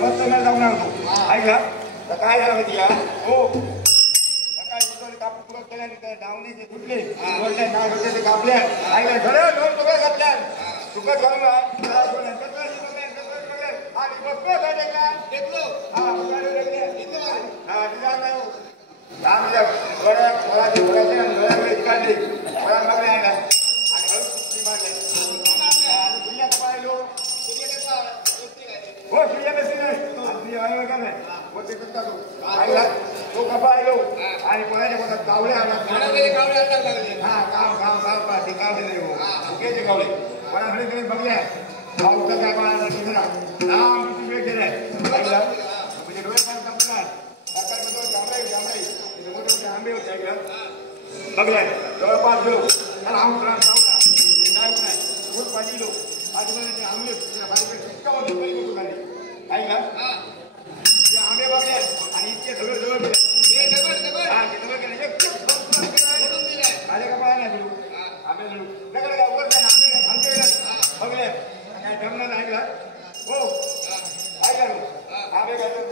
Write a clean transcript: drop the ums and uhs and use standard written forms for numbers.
बसला जाऊन आलो ऐकला तर काय झालं माहिती का हो सकाळी कापूस तुला केल्या डावणीचे फुटले बोलल्या काय होते ते कापल्या ऐकलं खरं दोन तुकडे घातल्या तुकड घालून आणि बसलो टेकलो हा डिझाईन नाही आमच्या गळ्या फळाचे फळाचे गळ्याकडे काढले फळा मागले आणला आणि हळूच मारले आणि भुया कपायलो हो भुया बेसी नाही आणि का नाही होते करता तो ऐकला तो कपायलो आणि कोणाच्या कोणात गावले आणला हा गाव ते गावले नाही हो उकेचे गावले कोणाकडे बघले गाव काय कोणाला दिसला नाम वेळ गेलाय ऐकला म्हणजे डोळे पण संपणार आंबे होते बघल्या जवळपास गेलो त्याला आमला नाही खूप पाठीलो आजूबाजूचे आंबे ऐकला ते आंबे बघले आणि इतके सगळे जवळ गेले माझ्या कपाळा नाही दिलू आंबे दिलू दगड काय वर नाही आंबे खालते बघले काय जमणार ऐकला हो ऐका आंबे काय